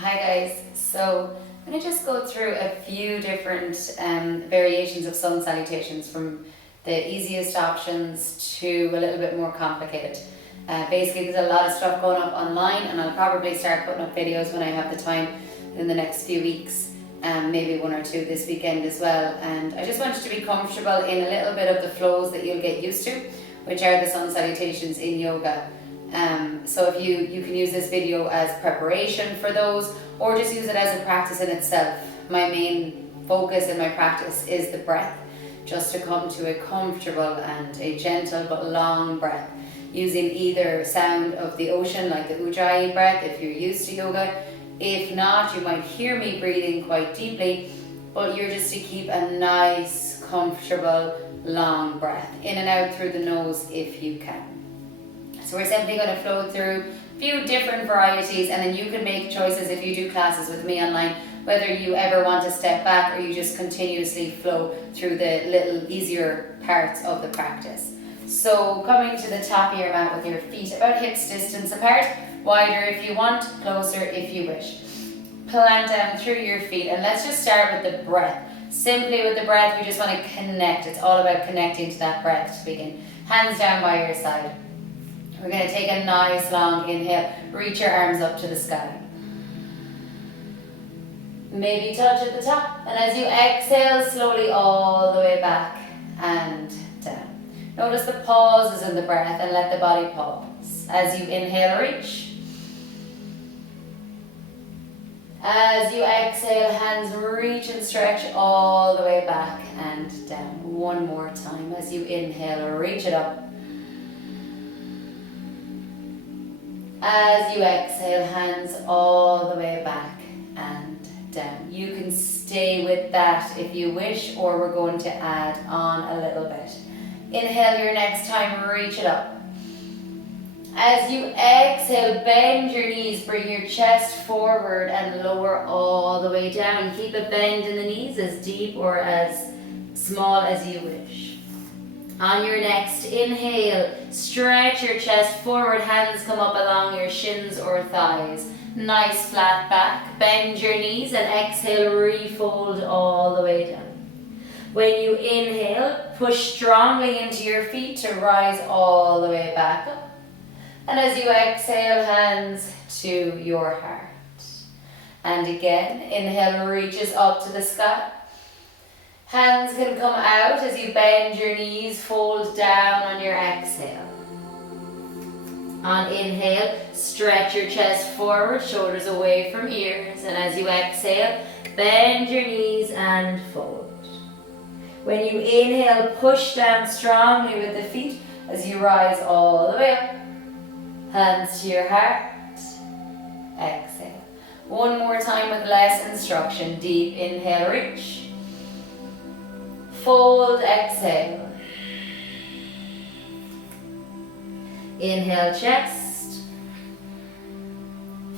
Hi guys, so I'm going to just go through a few different variations of sun salutations, from the easiest options to a little bit more complicated. Basically there's a lot of stuff going up online, and I'll probably start putting up videos when I have the time in the next few weeks, maybe one or two this weekend as well. And I just want you to be comfortable in a little bit of the flows that you'll get used to, which are the sun salutations in yoga. So if you can use this video as preparation for those, or just use it as a practice in itself. My main focus in my practice is the breath, just to come to a comfortable and a gentle but long breath, using either sound of the ocean like the Ujjayi breath if you're used to yoga. If not, you might hear me breathing quite deeply, but you're just to keep a nice, comfortable, long breath in and out through the nose if you can. So we're simply going to flow through a few different varieties, and then you can make choices if you do classes with me online, whether you ever want to step back or you just continuously flow through the little easier parts of the practice. So coming to the top of your mat with your feet about hips distance apart, wider if you want, closer if you wish. Plant down through your feet, and let's just start with the breath. Simply with the breath, we just want to connect. It's all about connecting to that breath to begin. Hands down by your side. We're going to take a nice long inhale, reach your arms up to the sky. Maybe touch at the top, and as you exhale, slowly all the way back and down. Notice the pauses in the breath and let the body pause. As you inhale, reach. As you exhale, hands reach and stretch all the way back and down. One more time. As you inhale, reach it up. As you exhale, hands all the way back and down. You can stay with that if you wish, or we're going to add on a little bit. Inhale your next time, reach it up. As you exhale, bend your knees, bring your chest forward and lower all the way down. Keep a bend in the knees, as deep or as small as you wish. On your next inhale, stretch your chest forward, hands come up along your shins or thighs. Nice flat back, bend your knees, and exhale, refold all the way down. When you inhale, push strongly into your feet to rise all the way back up. And as you exhale, hands to your heart. And again, inhale reaches up to the sky. Hands can come out as you bend your knees, fold down on your exhale. On inhale, stretch your chest forward, shoulders away from ears. And as you exhale, bend your knees and fold. When you inhale, push down strongly with the feet as you rise all the way up. Hands to your heart. Exhale. One more time with less instruction. Deep inhale, reach. Fold, exhale. Inhale, chest.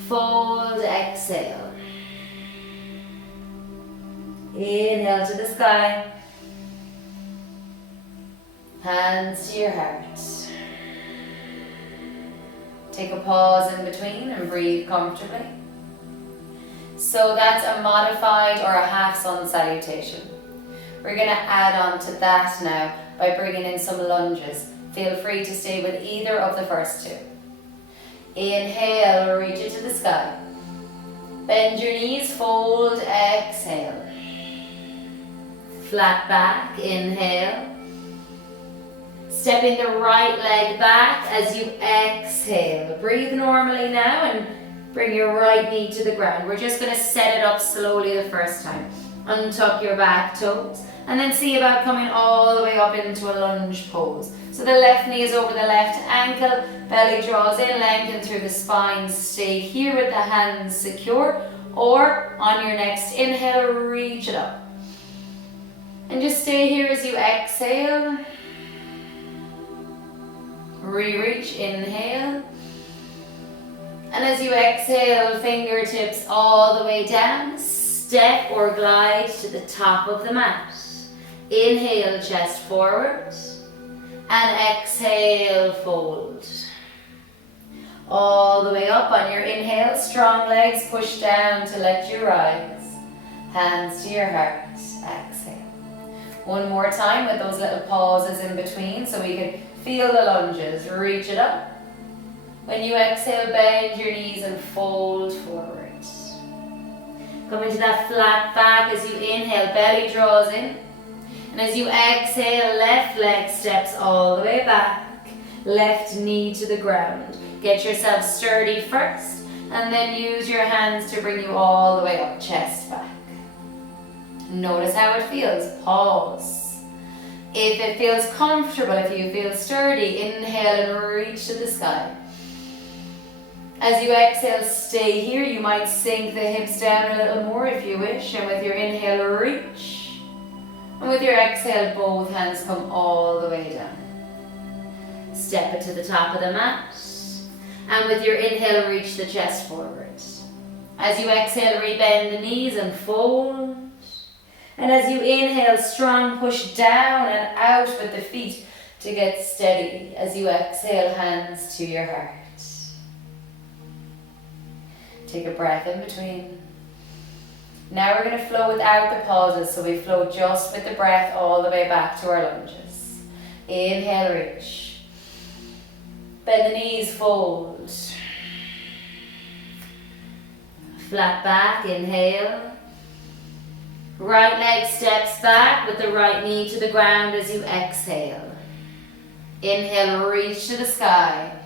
Fold, exhale. Inhale to the sky. Hands to your heart. Take a pause in between and breathe comfortably. So that's a modified or a half sun salutation. We're going to add on to that now by bringing in some lunges. Feel free to stay with either of the first two. Inhale, reach it to the sky. Bend your knees, fold, exhale. Flat back, inhale. Stepping the right leg back as you exhale. Breathe normally now and bring your right knee to the ground. We're just going to set it up slowly the first time. Untuck your back toes, and then see about coming all the way up into a lunge pose. So the left knee is over the left ankle, belly draws in, lengthen through the spine. Stay here with the hands secure, or on your next inhale, reach it up. And just stay here as you exhale. Re-reach, inhale. And as you exhale, fingertips all the way down. Step or glide to the top of the mat. Inhale, chest forward. And exhale, fold. All the way up. On your inhale, strong legs push down to let you rise. Hands to your heart. Exhale. One more time with those little pauses in between so we can feel the lunges. Reach it up. When you exhale, bend your knees and fold forward. Come into that flat back as you inhale, belly draws in. And as you exhale, left leg steps all the way back. Left knee to the ground. Get yourself sturdy first, and then use your hands to bring you all the way up, chest back. Notice how it feels. Pause. If it feels comfortable, if you feel sturdy, inhale and reach to the sky. As you exhale, stay here. You might sink the hips down a little more if you wish, and with your inhale, reach. And with your exhale, both hands come all the way down. Step it to the top of the mat. And with your inhale, reach the chest forward. As you exhale, rebend the knees and fold. And as you inhale, strong push down and out with the feet to get steady. As you exhale, hands to your heart. Take a breath in between. Now we're going to flow without the pauses, so we flow just with the breath all the way back to our lunges. Inhale, reach. Bend the knees, fold. Flat back, inhale. Right leg steps back with the right knee to the ground as you exhale. Inhale, reach to the sky.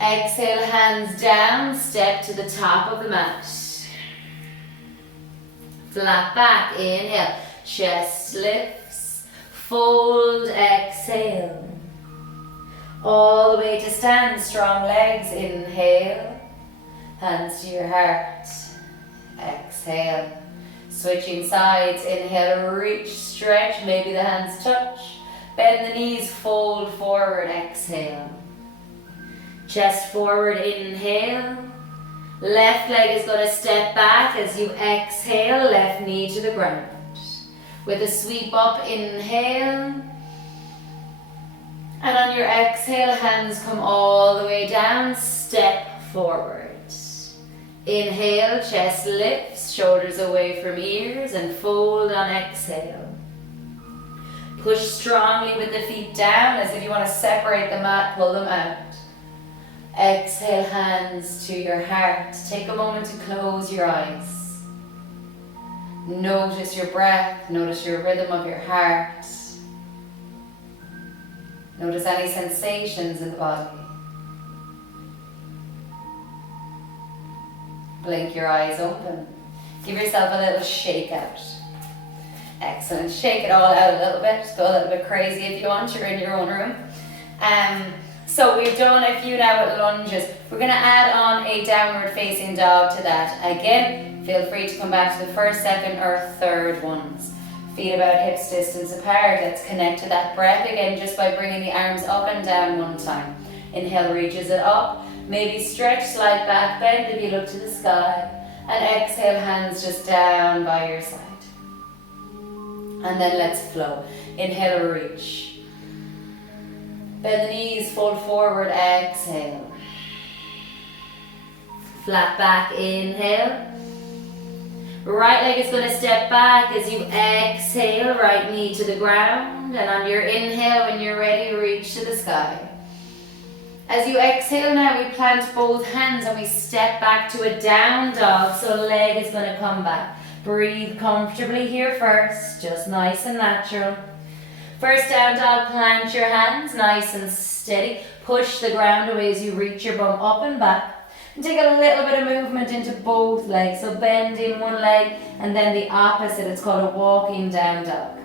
Exhale, hands down, step to the top of the mat. Flat back, inhale, chest lifts, fold, exhale. All the way to stand, strong legs, inhale, hands to your heart, exhale. Switching sides, inhale, reach, stretch, maybe the hands touch. Bend the knees, fold forward, exhale. Chest forward, inhale. Left leg is going to step back as you exhale, left knee to the ground. With a sweep up, inhale. And on your exhale, hands come all the way down, step forward. Inhale, chest lifts, shoulders away from ears, and fold on exhale. Push strongly with the feet down as if you want to separate the mat, pull them out. Exhale, hands to your heart. Take a moment to close your eyes. Notice your breath, notice your rhythm of your heart. Notice any sensations in the body. Blink your eyes open. Give yourself a little shake out. Excellent. Shake it all out a little bit. Go a little bit crazy if you want. You're in your own room. So we've done a few now with lunges. We're going to add on a downward facing dog to that. Again, feel free to come back to the first, second or third ones. Feet about hips distance apart. Let's connect to that breath again just by bringing the arms up and down one time. Inhale, reaches it up. Maybe stretch, slide back, bend if you look to the sky. And exhale, hands just down by your side. And then let's flow. Inhale, reach. Bend the knees, fold forward, exhale. Flat back, inhale. Right leg is going to step back as you exhale, right knee to the ground. And on your inhale, when you're ready, reach to the sky. As you exhale now, we plant both hands and we step back to a down dog, so leg is going to come back. Breathe comfortably here first, just nice and natural. First down dog, plant your hands, nice and steady. Push the ground away as you reach your bum up and back. And take a little bit of movement into both legs, so bend in one leg and then the opposite. It's called a walking down dog.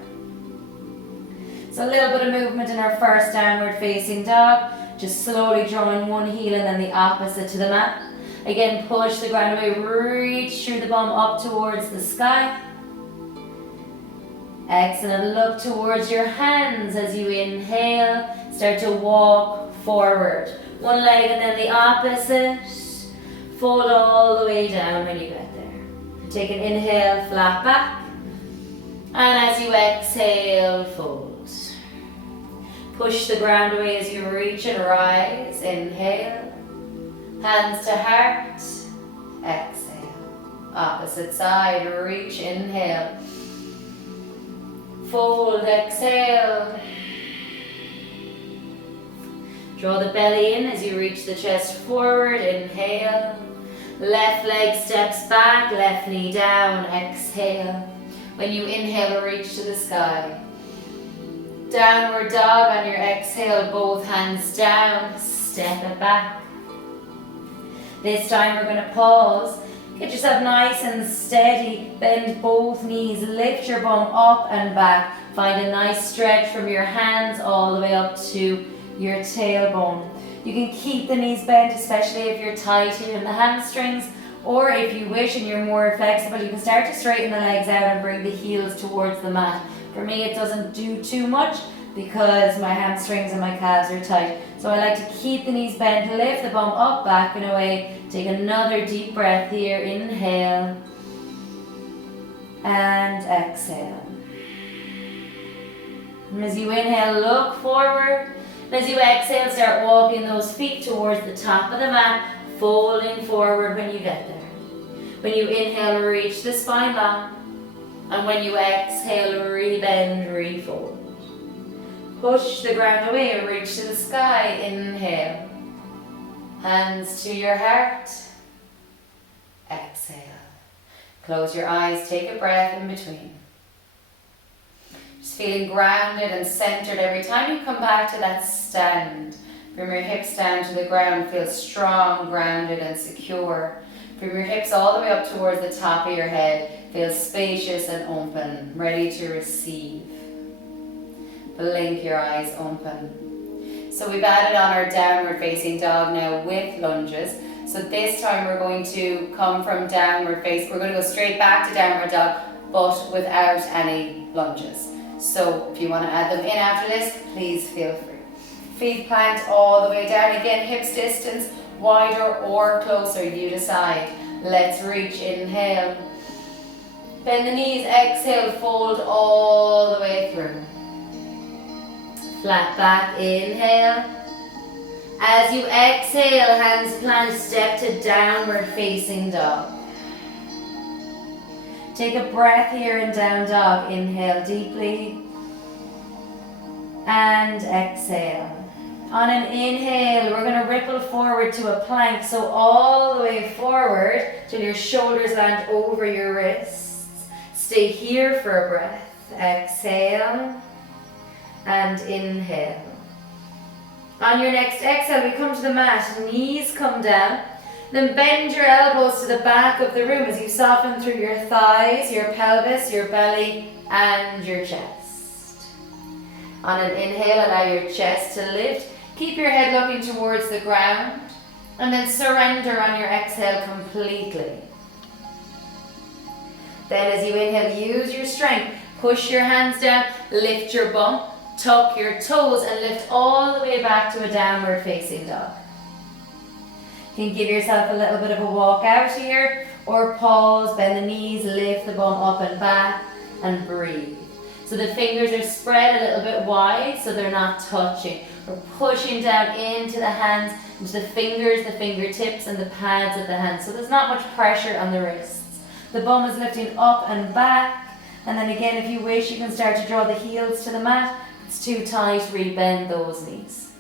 So a little bit of movement in our first downward facing dog. Just slowly drawing one heel and then the opposite to the mat. Again, push the ground away, reach through the bum up towards the sky. Excellent, look towards your hands as you inhale. Start to walk forward. One leg and then the opposite. Fold all the way down when you get there. Take an inhale, flat back. And as you exhale, fold. Push the ground away as you reach and rise. Inhale. Hands to heart. Exhale. Opposite side. Reach. Inhale. Fold. Exhale. Draw the belly in as you reach the chest forward. Inhale. Left leg steps back. Left knee down. Exhale. When you inhale, reach to the sky. Downward dog on your exhale, both hands down, step it back. This time we're going to pause. Get yourself nice and steady. Bend both knees, lift your bum up and back. Find a nice stretch from your hands all the way up to your tailbone. You can keep the knees bent, especially if you're tight here in the hamstrings. Or if you wish and you're more flexible, you can start to straighten the legs out and bring the heels towards the mat. For me, it doesn't do too much because my hamstrings and my calves are tight. So I like to keep the knees bent, lift the bum up, back and away. Take another deep breath here. Inhale and exhale. And as you inhale, look forward. And as you exhale, start walking those feet towards the top of the mat, folding forward when you get there. When you inhale, reach the spine long. And when you exhale, rebend, refold. Push the ground away and reach to the sky. Inhale. Hands to your heart. Exhale. Close your eyes, take a breath in between. Just feeling grounded and centered every time you come back to that stand. From your hips down to the ground, feel strong, grounded and secure. From your hips all the way up towards the top of your head, feel spacious and open, ready to receive. Blink your eyes open. So we've added on our downward facing dog now with lunges. So this time we're going to come from downward face. We're going to go straight back to downward dog, but without any lunges. So if you want to add them in after this, please feel free. Feet plant all the way down. Again, hips distance, wider or closer, you decide. Let's reach. Inhale. Bend the knees. Exhale, fold all the way through. Flat back. Inhale. As you exhale, hands plant, step to downward facing dog. Take a breath here in down dog. Inhale deeply. And exhale. On an inhale, we're going to ripple forward to a plank. So all the way forward till your shoulders land over your wrists. Stay here for a breath. Exhale and inhale. On your next exhale, we come to the mat. Knees come down. Then bend your elbows to the back of the room as you soften through your thighs, your pelvis, your belly and your chest. On an inhale, allow your chest to lift. Keep your head looking towards the ground and then surrender on your exhale completely. Then as you inhale, use your strength. Push your hands down, lift your bum, tuck your toes and lift all the way back to a downward facing dog. You can give yourself a little bit of a walk out here or pause, bend the knees, lift the bum up and back and breathe. So the fingers are spread a little bit wide so they're not touching. We're pushing down into the hands, into the fingers, the fingertips and the pads of the hands. So there's not much pressure on the wrists. The bum is lifting up and back. And then again, if you wish, you can start to draw the heels to the mat. If it's too tight, rebend those knees.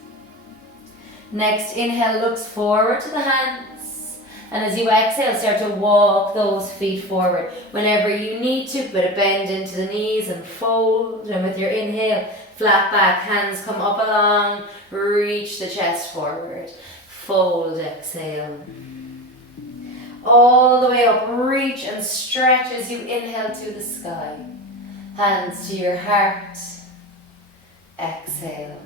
Next, inhale looks forward to the hands. And as you exhale, start to walk those feet forward. Whenever you need to, put a bend into the knees and fold. And with your inhale, flat back, hands come up along, reach the chest forward. Fold, exhale. All the way up, reach and stretch as you inhale to the sky. Hands to your heart. Exhale.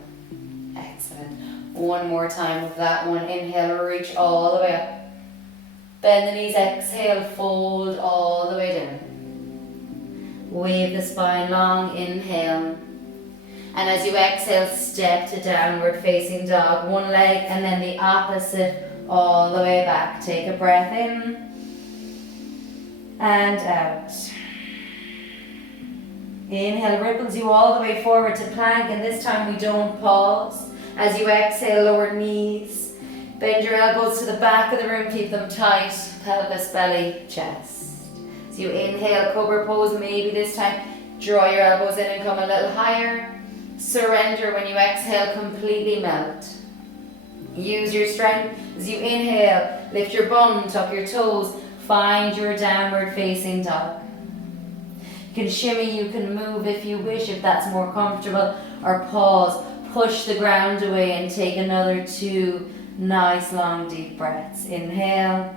Excellent. One more time with that one. Inhale, reach all the way up. Bend the knees, exhale, fold all the way down. Wave the spine long, inhale. And as you exhale, step to downward facing dog. One leg and then the opposite all the way back. Take a breath in and out. Inhale, ripples you all the way forward to plank, and this time we don't pause. As you exhale, lower knees. Bend your elbows to the back of the room, keep them tight. Pelvis, belly, chest. So you inhale, cobra pose, maybe this time draw your elbows in and come a little higher. Surrender when you exhale, completely melt. Use your strength as you inhale, lift your bum, tuck your toes, find your downward facing dog. You can shimmy, you can move if you wish, if that's more comfortable, or pause, push the ground away and take another 2 nice long deep breaths. Inhale.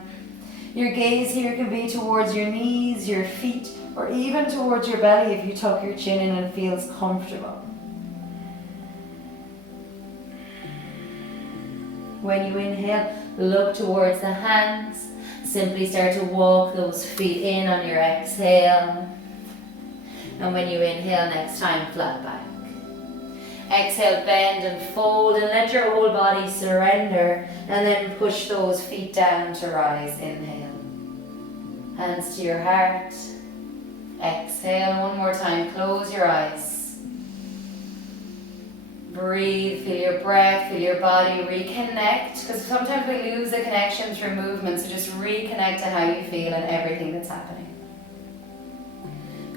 Your gaze here can be towards your knees, your feet, or even towards your belly if you tuck your chin in and it feels comfortable. When you inhale, look towards the hands. Simply start to walk those feet in on your exhale. And when you inhale next time, flat back. Exhale, bend and fold and let your whole body surrender, and then push those feet down to rise. Inhale. Hands to your heart. Exhale one more time, close your eyes. Breathe, feel your breath, feel your body, reconnect, because sometimes we lose the connection through movement, so just reconnect to how you feel and everything that's happening.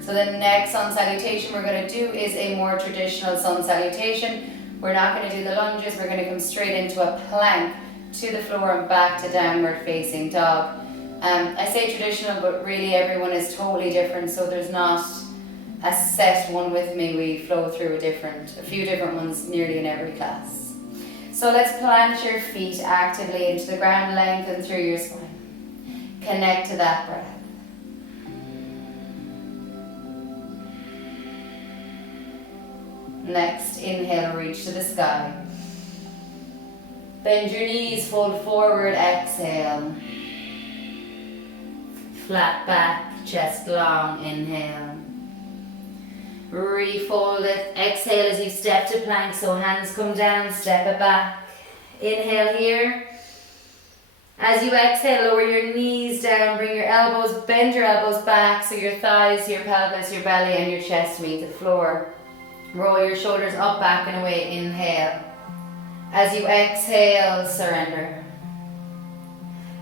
So the next sun salutation we're going to do is a more traditional sun salutation. We're not going to do the lunges, we're going to come straight into a plank to the floor and back to downward facing dog. I say traditional, but really everyone is totally different, so there's not a set one with me. We flow through a few different ones nearly in every class. So let's plant your feet actively into the ground, lengthen through your spine. Connect to that breath. Next, inhale, reach to the sky. Bend your knees, fold forward, exhale. Flat back, chest long, inhale. Refold it, exhale as you step to plank, so hands come down, step it back. Inhale here. As you exhale, lower your knees down, bring your elbows, bend your elbows back so your thighs, your pelvis, your belly and your chest meet the floor. Roll your shoulders up, back and away, inhale. As you exhale, surrender.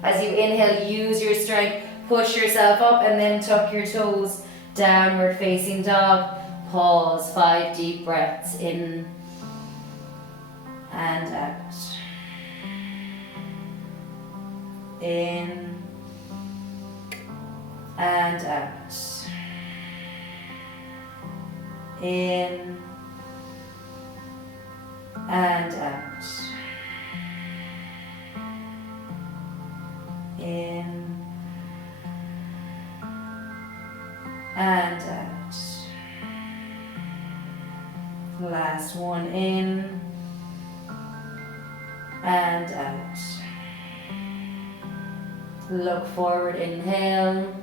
As you inhale, use your strength, push yourself up and then tuck your toes, downward facing dog. Pause, 5 deep breaths in and out. In and out. In and out. In and out. Last one, in and out. Look forward, inhale,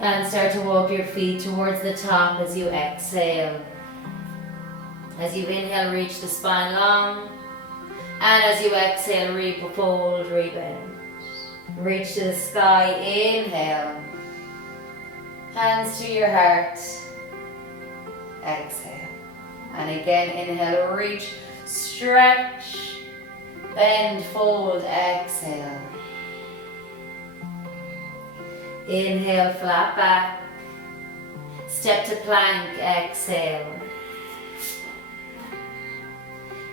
and start to walk your feet towards the top as you exhale. As you inhale, reach the spine long, and as you exhale, refold, rebend. Reach to the sky, inhale. Hands to your heart, exhale. And again, inhale, reach, stretch, bend, fold, exhale. Inhale, flat back, step to plank, exhale.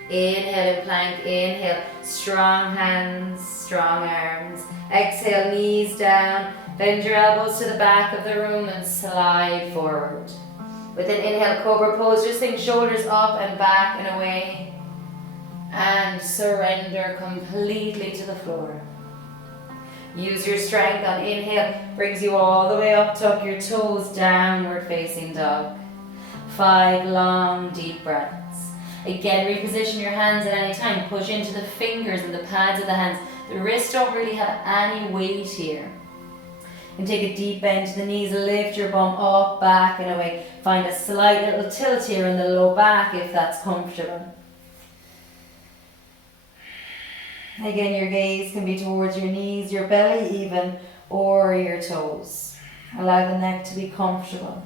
Inhale in plank, inhale, strong hands, strong arms. Exhale, knees down, bend your elbows to the back of the room and slide forward. With an inhale, cobra pose, just think shoulders up and back and away. And surrender completely to the floor. Use your strength on inhale, brings you all the way up, tuck your toes, downward facing dog. 5 long, deep breaths. Again, reposition your hands at any time. Push into the fingers and the pads of the hands. The wrists don't really have any weight here. And take a deep bend to the knees, lift your bum up, back and away. Find a slight little tilt here in the low back if that's comfortable. Again, your gaze can be towards your knees, your belly even, or your toes. Allow the neck to be comfortable.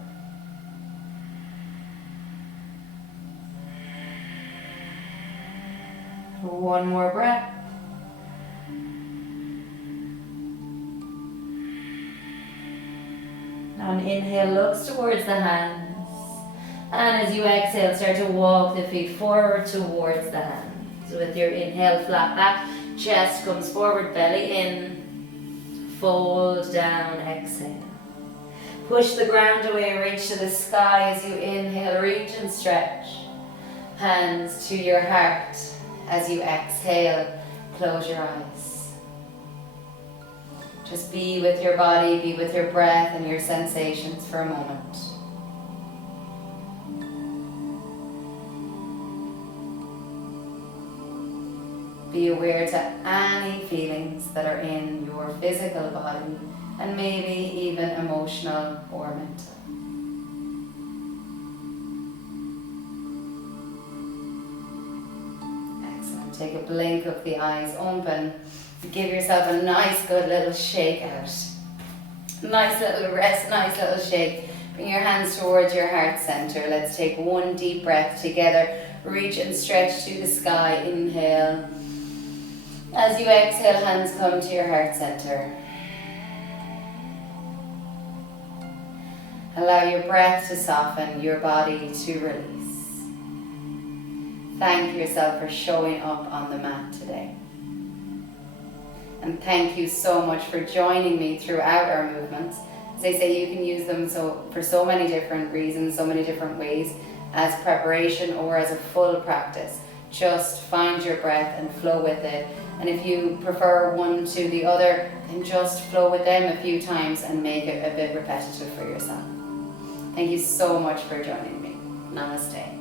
One more breath. On inhale, looks towards the hands. And as you exhale, start to walk the feet forward towards the hands. So with your inhale, flat back, chest comes forward, belly in, fold down, exhale. Push the ground away, reach to the sky as you inhale, reach and stretch. Hands to your heart. As you exhale, close your eyes. Just be with your body, be with your breath and your sensations for a moment. Be aware to any feelings that are in your physical body and maybe even emotional or mental. Excellent. Take a blink of the eyes open. Give yourself a nice good little shake out. Nice little rest, nice little shake. Bring your hands towards your heart center. Let's take one deep breath together. Reach and stretch to the sky. Inhale. As you exhale, hands come to your heart center. Allow your breath to soften, your body to release. Thank yourself for showing up on the mat today. And thank you so much for joining me throughout our movements. As I say, you can use them for so many different reasons, so many different ways, as preparation or as a full practice. Just find your breath and flow with it. And if you prefer one to the other, then just flow with them a few times and make it a bit repetitive for yourself. Thank you so much for joining me. Namaste.